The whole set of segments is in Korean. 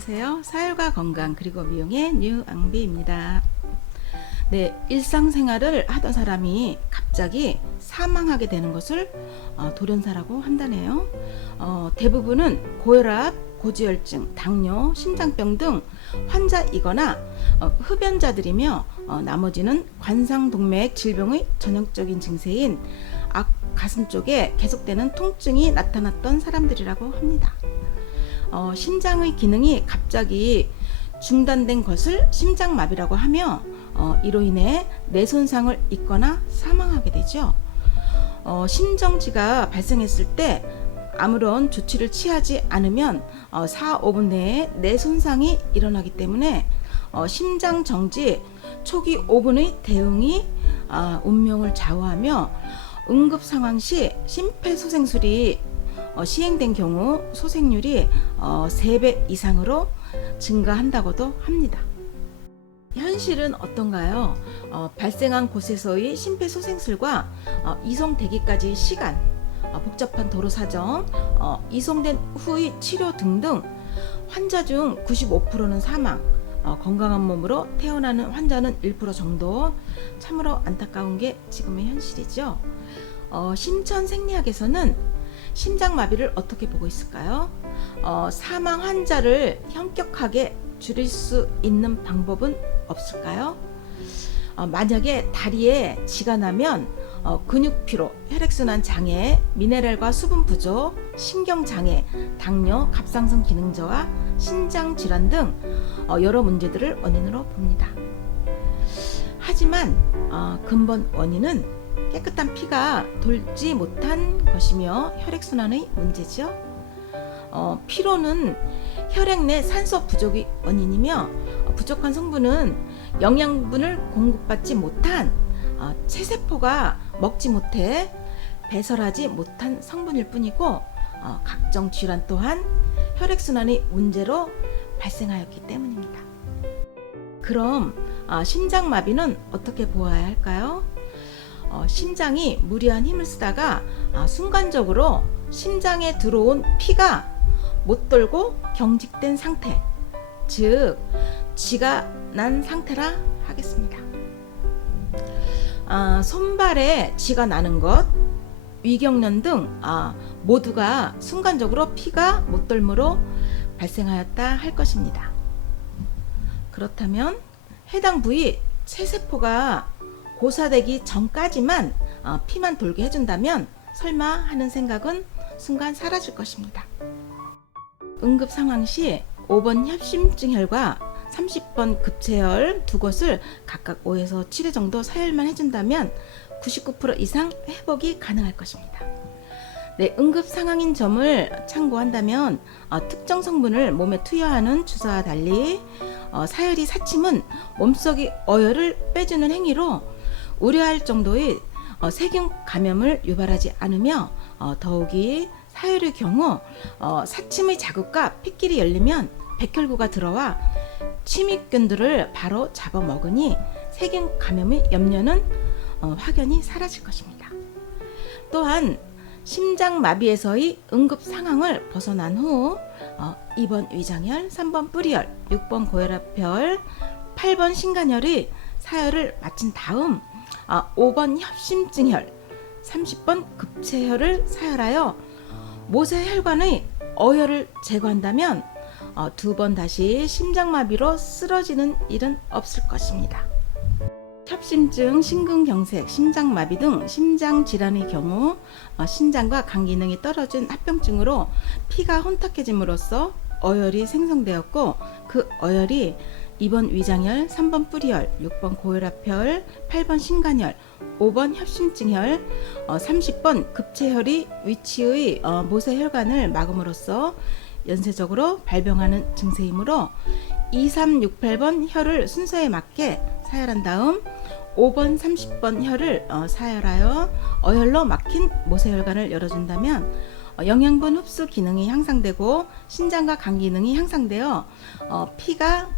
안녕하세요. 사혈과 건강 그리고 미용의 뉴앙비입니다. 네, 일상생활을 하던 사람이 갑자기 사망하게 되는 것을 어, 돌연사라고 한다네요. 어, 대부분은 고혈압, 고지혈증, 당뇨, 심장병 등 환자이거나 어, 흡연자들이며 어, 나머지는 관상동맥 질병의 전형적인 증세인 앞 가슴 쪽에 계속되는 통증이 나타났던 사람들이라고 합니다. 어, 심장의 기능이 갑자기 중단된 것을 심장마비라고 하며 어, 이로 인해 뇌 손상을 입거나 사망하게 되죠. 어, 심정지가 발생했을 때 아무런 조치를 취하지 않으면 어, 4, 5분 내에 뇌 손상이 일어나기 때문에 어, 심장 정지 초기 5분의 대응이 아, 운명을 좌우하며 응급 상황 시 심폐소생술이 어, 시행된 경우 소생률이 어, 3배 이상으로 증가한다고도 합니다. 현실은 어떤가요? 어, 발생한 곳에서의 심폐소생술과 어, 이송되기까지 시간, 어, 복잡한 도로 사정, 어, 이송된 후의 치료 등등 환자 중 95%는 사망, 어, 건강한 몸으로 태어나는 환자는 1% 정도 참으로 안타까운 게 지금의 현실이죠. 어, 심천 생리학에서는 심장마비를 어떻게 보고 있을까요? 어, 사망 환자를 현격하게 줄일 수 있는 방법은 없을까요? 어, 만약에 다리에 지가 나면 어, 근육 피로, 혈액순환 장애, 미네랄과 수분 부족, 신경 장애, 당뇨, 갑상선 기능 저하, 신장 질환 등 어, 여러 문제들을 원인으로 봅니다. 하지만 어, 근본 원인은 깨끗한 피가 돌지 못한 것이며 혈액순환의 문제죠. 어, 피로는 혈액 내 산소 부족이 원인이며 어, 부족한 성분은 영양분을 공급받지 못한 어, 체세포가 먹지 못해 배설하지 못한 성분일 뿐이고 어, 각종 질환 또한 혈액순환의 문제로 발생하였기 때문입니다. 그럼 어, 심장마비는 어떻게 보아야 할까요? 어, 심장이 무리한 힘을 쓰다가 아, 순간적으로 심장에 들어온 피가 못 돌고 경직된 상태, 즉 쥐가 난 상태라 하겠습니다. 아, 손발에 쥐가 나는 것, 위경련 등 아, 모두가 순간적으로 피가 못 돌므로 발생하였다 할 것입니다. 그렇다면 해당 부위 체세포가 고사되기 전까지만 어, 피만 돌게 해준다면 설마 하는 생각은 순간 사라질 것입니다. 응급 상황 시 5번 협심증혈과 30번 급체혈 두 곳을 각각 5에서 7회 정도 사혈만 해준다면 99% 이상 회복이 가능할 것입니다. 네, 응급 상황인 점을 참고한다면 어, 특정 성분을 몸에 투여하는 주사와 달리 어, 사혈이 사침은 몸속의 어혈을 빼주는 행위로 우려할 정도의 어, 세균 감염을 유발하지 않으며 어, 더욱이 사혈의 경우 어, 사침의 자극과 핏길이 열리면 백혈구가 들어와 침입균들을 바로 잡아먹으니 세균 감염의 염려는 어, 확연히 사라질 것입니다. 또한 심장 마비에서의 응급 상황을 벗어난 후 어, 2번 위장혈, 3번 뿌리혈, 6번 고혈압혈, 8번 신간혈의 사혈을 마친 다음 아, 5번 협심증혈, 30번 급체혈을 사혈하여 모세 혈관의 어혈을 제거한다면 어, 두번 다시 심장마비로 쓰러지는 일은 없을 것입니다. 협심증, 심근경색, 심장마비 등 심장 질환의 경우 어, 신장과 간 기능이 떨어진 합병증으로 피가 혼탁해짐으로써 어혈이 생성되었고 그 어혈이 2번 위장혈, 3번 뿌리혈, 6번 고혈압혈, 8번 신간혈, 5번 협심증혈, 어, 30번 급체혈이 위치의 어, 모세 혈관을 막음으로써 연쇄적으로 발병하는 증세이므로 2, 3, 6, 8번 혈을 순서에 맞게 사혈한 다음 5번, 30번 혈을 어, 사혈하여 어혈로 막힌 모세혈관을 열어준다면 어, 영양분 흡수 기능이 향상되고 신장과 간 기능이 향상되어 어, 피가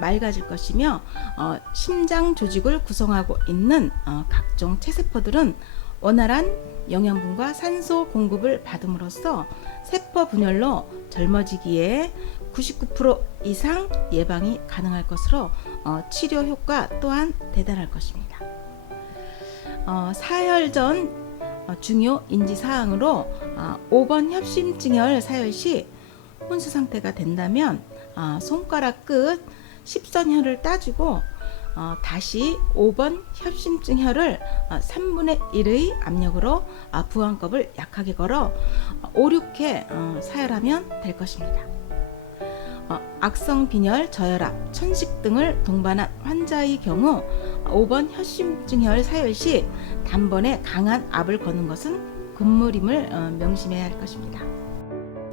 맑아질 것이며 어, 심장 조직을 구성하고 있는 어, 각종 체세포들은 원활한 영양분과 산소 공급을 받음으로써 세포 분열로 젊어지기에 99% 이상 예방이 가능할 것으로 어, 치료 효과 또한 대단할 것입니다. 어, 사열 전 어, 중요 인지 사항으로 어, 5번 협심증혈 사열 시 혼수 상태가 된다면 어, 손가락 끝 십선혈을 따주고 어, 다시 5번 협심증혈을 어, 3분의 1의 압력으로 어, 부항껍을 약하게 걸어 어, 5, 6회 어, 사열하면 될 것입니다. 어, 악성 빈혈, 저혈압, 천식 등을 동반한 환자의 경우 5번 협심증혈 사열 시 단번에 강한 압을 거는 것은 금물임을 어, 명심해야 할 것입니다.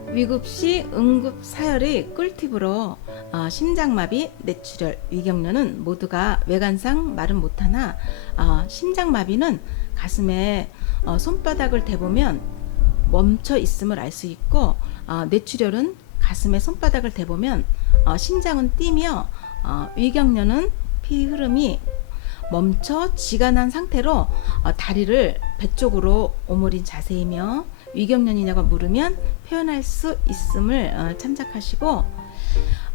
위급 시 응급 사열의 꿀팁으로 어, 심장마비, 뇌출혈, 위경련은 모두가 외관상 말은 못하나 어, 심장마비는 가슴에 어, 손바닥을 대보면 멈춰 있음을 알 수 있고 어, 뇌출혈은 가슴에 손바닥을 대보면 어, 심장은 뛰며 어, 위경련은 피 흐름이 멈춰 난 상태로 어, 다리를 배 쪽으로 오므린 자세이며 위경련이냐고 물으면 표현할 수 있음을 어, 참작하시고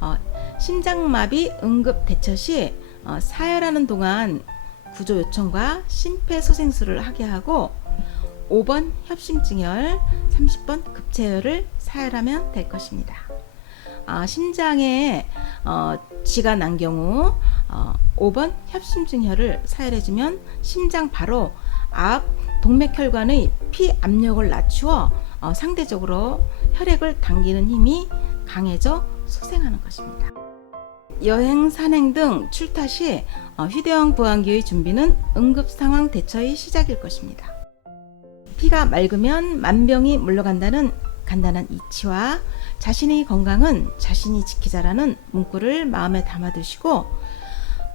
어, 심장마비 응급 대처 시 어, 사열하는 동안 구조 요청과 심폐소생술을 하게 하고 5번 협심증혈, 30번 급체혈을 사열하면 될 것입니다. 어, 심장에 어, 쥐가 난 경우 어, 5번 협심증혈을 사열해주면 심장 바로 앞 동맥혈관의 피 압력을 낮추어 어, 상대적으로 혈액을 당기는 힘이 강해져 소생하는 것입니다. 여행, 산행 등 출타 시 어, 휴대용 보안기의 준비는 응급 상황 대처의 시작일 것입니다. 피가 맑으면 만병이 물러간다는 간단한 이치와 자신의 건강은 자신이 지키자라는 문구를 마음에 담아두시고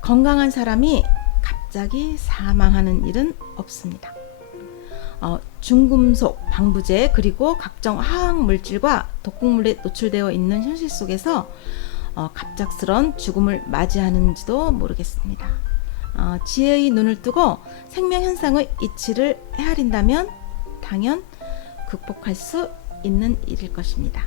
건강한 사람이 갑자기 사망하는 일은 없습니다. 어, 중금속, 방부제 그리고 각종 화학 물질과 독극물에 노출되어 있는 현실 속에서 어, 갑작스런 죽음을 맞이하는지도 모르겠습니다. 어, 지혜의 눈을 뜨고 생명 현상의 이치를 헤아린다면 당연 극복할 수 있는 일일 것입니다.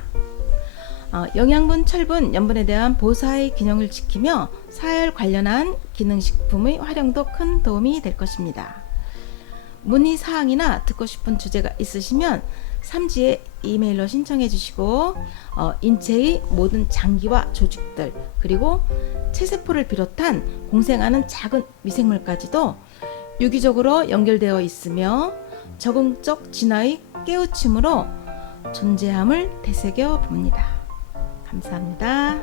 어, 영양분, 철분, 염분에 대한 보사의 균형을 지키며 사열 관련한 기능식품의 활용도 큰 도움이 될 것입니다. 문의 사항이나 듣고 싶은 주제가 있으시면 삼지에 이메일로 신청해 주시고 어, 인체의 모든 장기와 조직들 그리고 체세포를 비롯한 공생하는 작은 미생물까지도 유기적으로 연결되어 있으며 적응적 진화의 깨우침으로 존재함을 되새겨 봅니다. 감사합니다.